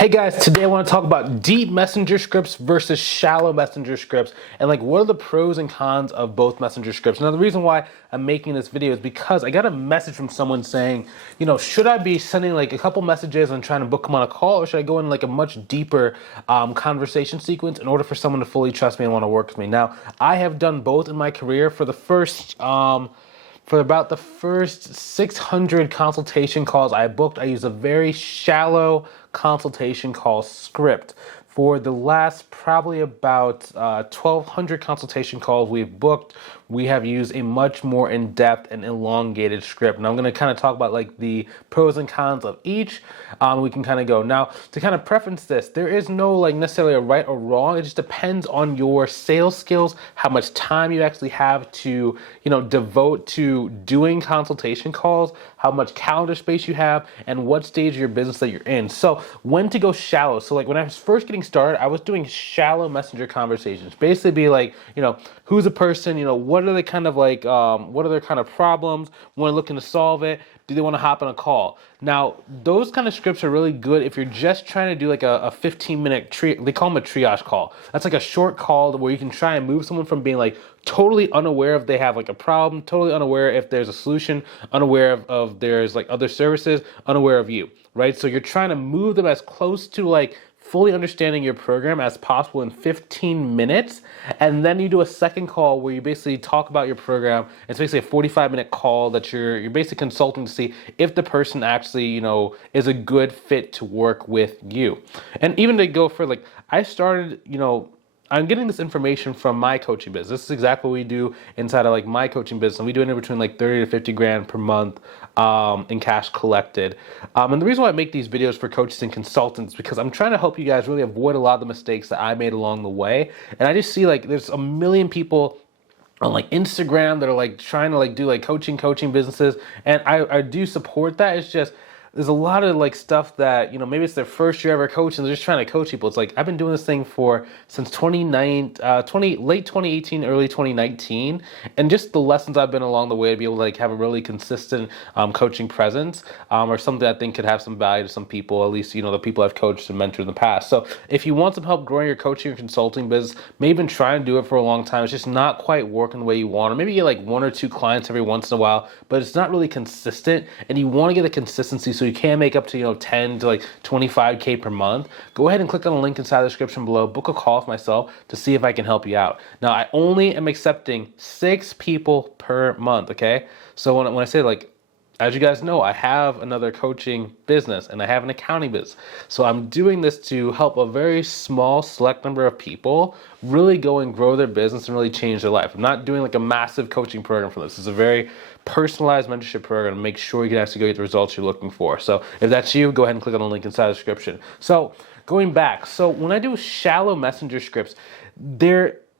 Hey guys, today I want to talk about deep messenger scripts versus shallow messenger scripts and like what are the pros and cons of both messenger scripts. Now the reason why I'm making this video is because I got a message from someone saying, should I be sending like a couple messages and trying to book them on a call, or should I go in like a much deeper conversation sequence in order for someone to fully trust me and want to work with me? Now I have done both in my career. For about the first 600 consultation calls I booked, I used a very shallow consultation call script. For the last probably about 1,200 consultation calls we've booked, we have used a much more in-depth and elongated script. And I'm going to kind of talk about like the pros and cons of each. We can kind of go. Now, to kind of preference this, there is no like necessarily a right or wrong. It just depends on your sales skills, how much time you actually have to, devote to doing consultation calls, how much calendar space you have, and what stage of your business that you're in. So when to go shallow. So like when I was first getting started, I was doing shallow messenger conversations. Basically be like, who's a person, what are they kind of like, what are their kind of problems, when looking to solve it, do they want to hop on a call? Now, those kind of scripts are really good if you're just trying to do like a 15-minute, they call them a triage call. That's like a short call where you can try and move someone from being like totally unaware if they have like a problem, totally unaware if there's a solution, unaware of there's like other services, unaware of you, right? So you're trying to move them as close to like fully understanding your program as possible in 15 minutes. And then you do a second call where you basically talk about your program. It's basically a 45-minute call that you're basically consulting to see if the person actually, is a good fit to work with you. And even to go for like, I started, I'm getting this information from my coaching business. This is exactly what we do inside of like my coaching business. And we do anywhere between like 30 to 50 grand per month in cash collected. And the reason why I make these videos for coaches and consultants is because I'm trying to help you guys really avoid a lot of the mistakes that I made along the way. And I just see like there's a million people on like Instagram that are like trying to like do like coaching businesses. And I do support that. It's just, there's a lot of like stuff that, maybe it's their first year ever coaching. They're just trying to coach people. It's like, I've been doing this thing since late 2018, early 2019. And just the lessons I've been along the way to be able to like have a really consistent coaching presence or something I think could have some value to some people, at least, the people I've coached and mentored in the past. So if you want some help growing your coaching or consulting business, maybe been trying to do it for a long time, it's just not quite working the way you want, or maybe you get like one or two clients every once in a while, but it's not really consistent, and you want to get a consistency so you can make up to 10 to like 25K per month, go ahead and click on the link inside the description below, book a call with myself to see if I can help you out. Now, I only am accepting 6 people per month, okay? So when I say like, as you guys know, I have another coaching business and I have an accounting business. So I'm doing this to help a very small select number of people really go and grow their business and really change their life. I'm not doing like a massive coaching program for this. It's a very personalized mentorship program to make sure you can actually go get the results you're looking for. So if that's you, go ahead and click on the link inside the description. So going back, so when I do shallow messenger scripts,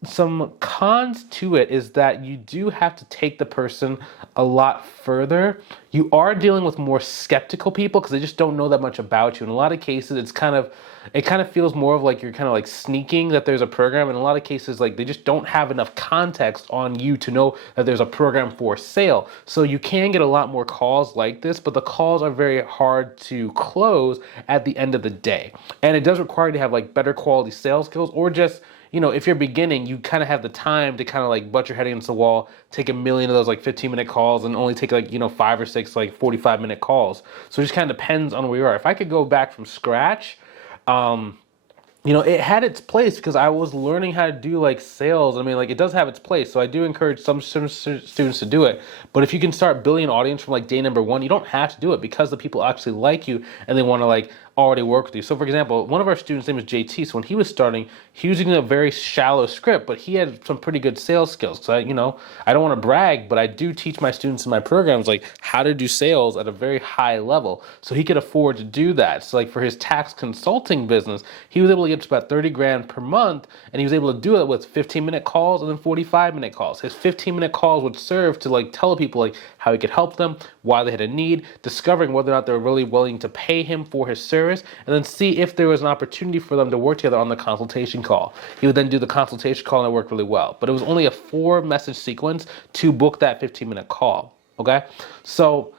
some cons to it is that you do have to take the person a lot further. You are dealing with more skeptical people because they just don't know that much about you. In a lot of cases, it kind of feels more of like you're kind of like sneaking that there's a program. In a lot of cases, like they just don't have enough context on you to know that there's a program for sale. So you can get a lot more calls like this, but the calls are very hard to close at the end of the day. And it does require you to have like better quality sales skills, or just if you're beginning, you kind of have the time to kind of like butt your head against the wall, take a million of those like 15-minute calls and only take like, 5 or 6 like 45-minute calls. So it just kind of depends on where you are. If I could go back from scratch, it had its place because I was learning how to do like sales. I mean, like it does have its place. So I do encourage some students to do it. But if you can start building an audience from like day number 1, you don't have to do it because the people actually like you and they want to like already work with you. So for example, one of our students' name is JT. So when he was starting, he was using a very shallow script, but he had some pretty good sales skills. So I don't want to brag, but I do teach my students in my programs like how to do sales at a very high level. So he could afford to do that. So like for his tax consulting business, he was able to get to about 30 grand per month, and he was able to do it with 15-minute calls and then 45-minute calls. His 15-minute calls would serve to like tell people like how he could help them, why they had a need, discovering whether or not they were really willing to pay him for his service, and then see if there was an opportunity for them to work together on the consultation call. He would then do the consultation call, and it worked really well. But it was only a 4-message sequence to book that 15-minute call, okay? So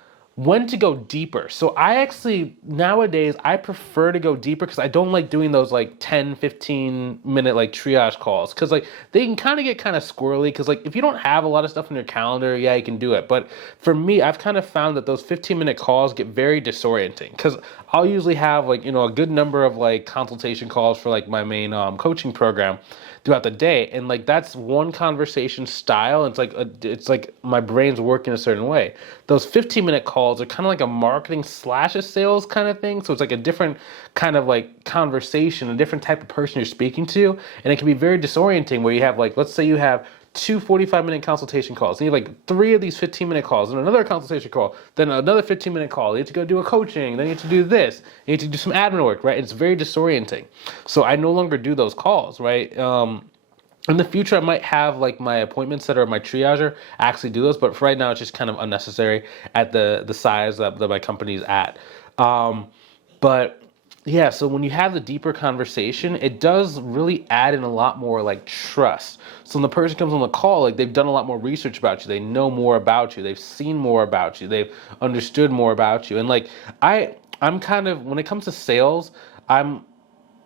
when to go deeper. So I actually, nowadays, I prefer to go deeper because I don't like doing those like 10, 15 minute like triage calls. Because like they can kind of get kind of squirrely. Because like if you don't have a lot of stuff in your calendar, yeah, you can do it. But for me, I've kind of found that those 15-minute calls get very disorienting. Because I'll usually have like, a good number of like consultation calls for like my main coaching program throughout the day, and like that's one conversation style. It's like my brain's working a certain way. Those 15-minute calls are kind of like a marketing slash a sales kind of thing, so it's like a different kind of like conversation, a different type of person you're speaking to, and it can be very disorienting where you have like, let's say you have two 45-minute consultation calls. And you have like 3 of these 15-minute calls, and another consultation call, then another 15-minute call. You have to go do a coaching, then you have to do this. You have to do some admin work, right? It's very disorienting. So I no longer do those calls, right? In the future, I might have like my appointment setter or my triager actually do those, but for right now, it's just kind of unnecessary at the size that my company's at. But yeah, so when you have the deeper conversation, it does really add in a lot more like trust. So when the person comes on the call, like they've done a lot more research about you, they know more about you, they've seen more about you, they've understood more about you. And like I'm kind of, when it comes to sales,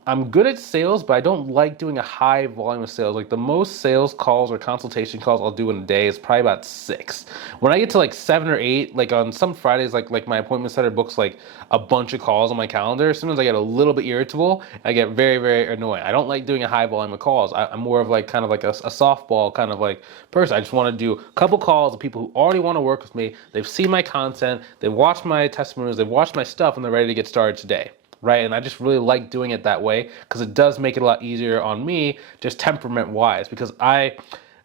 I'm good at sales, but I don't like doing a high volume of sales. Like the most sales calls or consultation calls I'll do in a day is probably about 6. When I get to like 7 or 8, like on some Fridays, like my appointment setter books like a bunch of calls on my calendar. Sometimes I get a little bit irritable. I get very, very annoying. I don't like doing a high volume of calls. I'm more of like kind of like a softball kind of like person. I just want to do a couple calls with people who already want to work with me. They've seen my content, they've watched my testimonials, they've watched my stuff, and they're ready to get started today. Right, and I just really like doing it that way because it does make it a lot easier on me, just temperament wise. Because I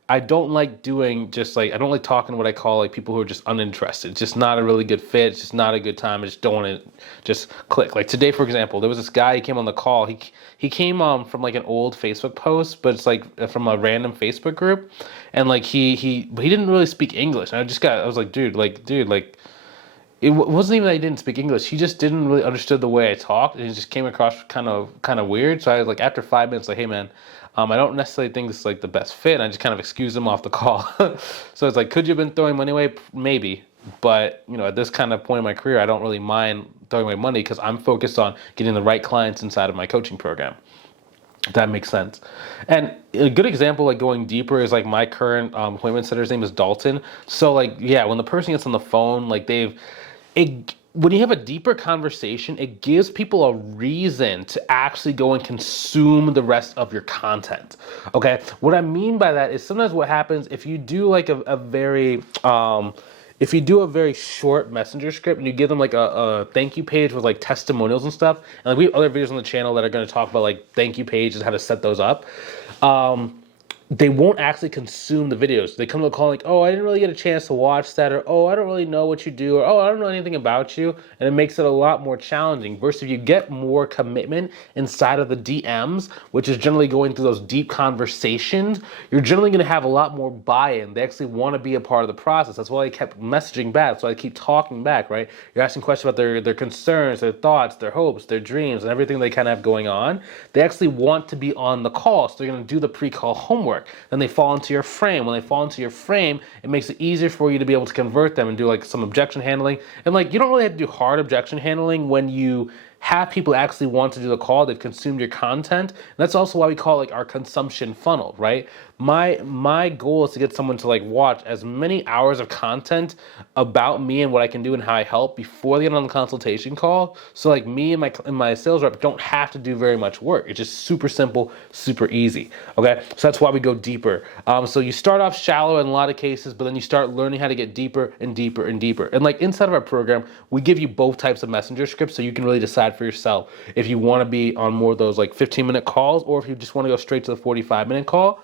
don't like doing just like, I don't like talking to what I call like people who are just uninterested. It's just not a really good fit. It's just not a good time. I just don't want to just click. Like today, for example, there was this guy. He came on the call. He came from like an old Facebook post, but it's like from a random Facebook group, and like but he didn't really speak English. And I was like, dude. It wasn't even that he didn't speak English. He just didn't really understood the way I talked, and it just came across kind of weird. So I was like, after 5 minutes, like, hey man, I don't necessarily think this is like the best fit. And I just kind of excused him off the call. So it's like, could you have been throwing money away? Maybe, but at this kind of point in my career, I don't really mind throwing away money because I'm focused on getting the right clients inside of my coaching program. If that makes sense. And a good example, like going deeper, is like my current appointment setter's name is Dalton. So like, yeah, when the person gets on the phone, like when you have a deeper conversation, it gives people a reason to actually go and consume the rest of your content. Okay, what I mean by that is sometimes what happens if you do like a very if you do a very short messenger script and you give them like a thank you page with like testimonials and stuff, and like we have other videos on the channel that are going to talk about like thank you pages, how to set those up. They won't actually consume the videos. They come to the call like, oh, I didn't really get a chance to watch that, or oh, I don't really know what you do, or oh, I don't know anything about you, and it makes it a lot more challenging. Versus if you get more commitment inside of the DMs, which is generally going through those deep conversations, you're generally going to have a lot more buy-in. They actually want to be a part of the process. That's why I kept messaging back. So I keep talking back, right? You're asking questions about their concerns, their thoughts, their hopes, their dreams, and everything they kind of have going on. They actually want to be on the call, so they're going to do the pre-call homework. Then they fall into your frame. When they fall into your frame, it makes it easier for you to be able to convert them and do like some objection handling. And like, you don't really have to do hard objection handling when you have people actually want to do the call. They've consumed your content. And that's also why we call it like our consumption funnel, right? My goal is to get someone to like watch as many hours of content about me and what I can do and how I help before they get on the consultation call. So like me and my sales rep don't have to do very much work. It's just super simple, super easy. Okay, so that's why we go deeper. So you start off shallow in a lot of cases, but then you start learning how to get deeper and deeper and deeper. And like inside of our program, we give you both types of messenger scripts, so you can really decide for yourself if you want to be on more of those like 15-minute calls, or if you just want to go straight to the 45-minute call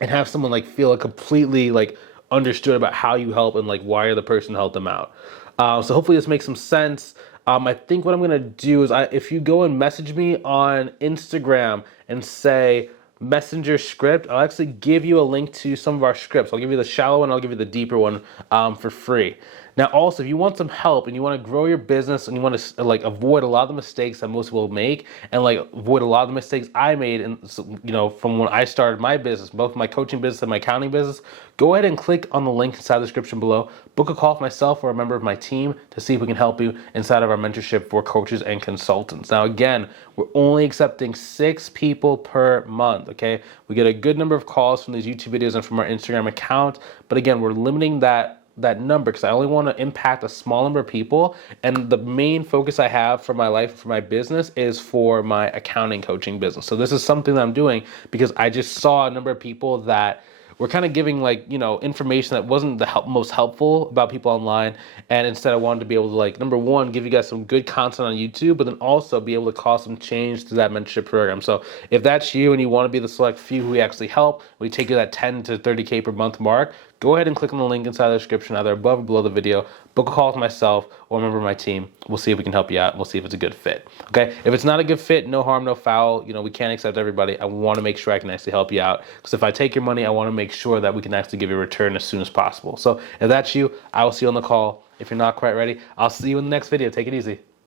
and have someone like feel like completely like understood about how you help and like why you're the person to help them out. So hopefully this makes some sense. I think what I'm gonna do is if you go and message me on Instagram and say messenger script, I'll actually give you a link to some of our scripts. I'll give you the shallow one, I'll give you the deeper one for free. Now, also, if you want some help and you want to grow your business and you want to like avoid a lot of the mistakes that most people make and like avoid a lot of the mistakes I made, and from when I started my business, both my coaching business and my accounting business, go ahead and click on the link inside the description below. Book a call with myself or a member of my team to see if we can help you inside of our mentorship for coaches and consultants. Now, again, we're only accepting 6 people per month, okay? We get a good number of calls from these YouTube videos and from our Instagram account, but again, we're limiting that number because I only want to impact a small number of people, and the main focus I have for my life, for my business, is for my accounting coaching business. So this is something that I'm doing because I just saw a number of people that were kind of giving information that wasn't the most helpful about people online, and instead I wanted to be able to number one, give you guys some good content on YouTube, but then also be able to cause some change to that mentorship program. So if that's you and you want to be the select few who we actually help, we take you that 10 to 30K per month mark, go ahead and click on the link inside the description, either above or below the video. Book a call with myself or a member of my team. We'll see if we can help you out. We'll see if it's a good fit. Okay? If it's not a good fit, no harm, no foul. We can't accept everybody. I want to make sure I can actually help you out. Because if I take your money, I want to make sure that we can actually give you a return as soon as possible. So if that's you, I will see you on the call. If you're not quite ready, I'll see you in the next video. Take it easy.